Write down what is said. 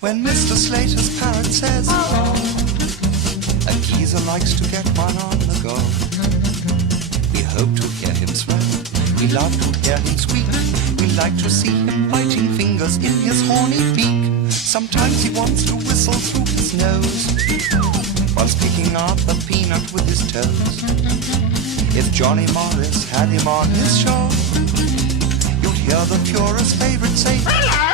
When Mr. Slater's parrot says hello, a geezer likes to get one on the go. We hope to hear him swear, we love to hear him squeak, we like to see him biting fingers in his horny beak. Sometimes he wants to whistle through his nose, whilst picking up a peanut with his toes. If Johnny Morris had him on his show, you'd hear the purest favorite say, hello!